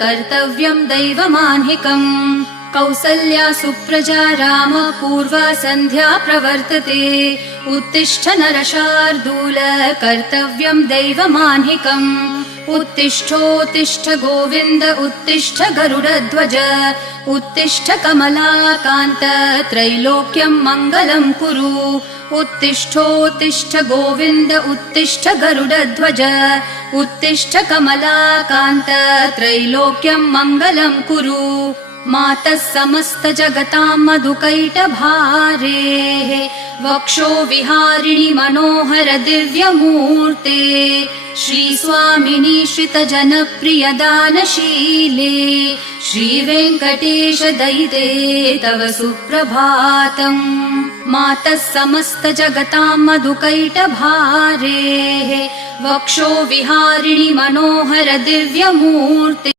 कर्तव्यं दैवमान्हिकम् कौसल्या सुप्रजा राम पूर्वा सन्ध्या प्रवर्तते उत्तिष्ठ नरशार्दूल कर्तव्यं दैवमान्हिकम् उत्तिष्ठोत्तिष्ठ गोविन्द उत्तिष्ठ गरुडध्वज उत्तिष्ठ कमलाकान्त त्रैलोक्यं मङ्गलं कुरु उत्तिष्ठोत्तिष्ठ गोविन्द उत्तिष्ठ गरुडध्वज उत्तिष्ठ कमलाकान्त त्रैलोक्यं मङ्गलं कुरु मातः समस्त जगतां मधुकैटभारेः वक्षो विहारिणि मनोहर दिव्यमूर्ते श्रीस्वामिनि श्रितजनप्रियदानशीले श्रीवेङ्कटेश दयिते तव सुप्रभातम् मातः समस्त जगतां मधुकैटभारेः वक्षो विहारिणि मनोहर दिव्यमूर्ते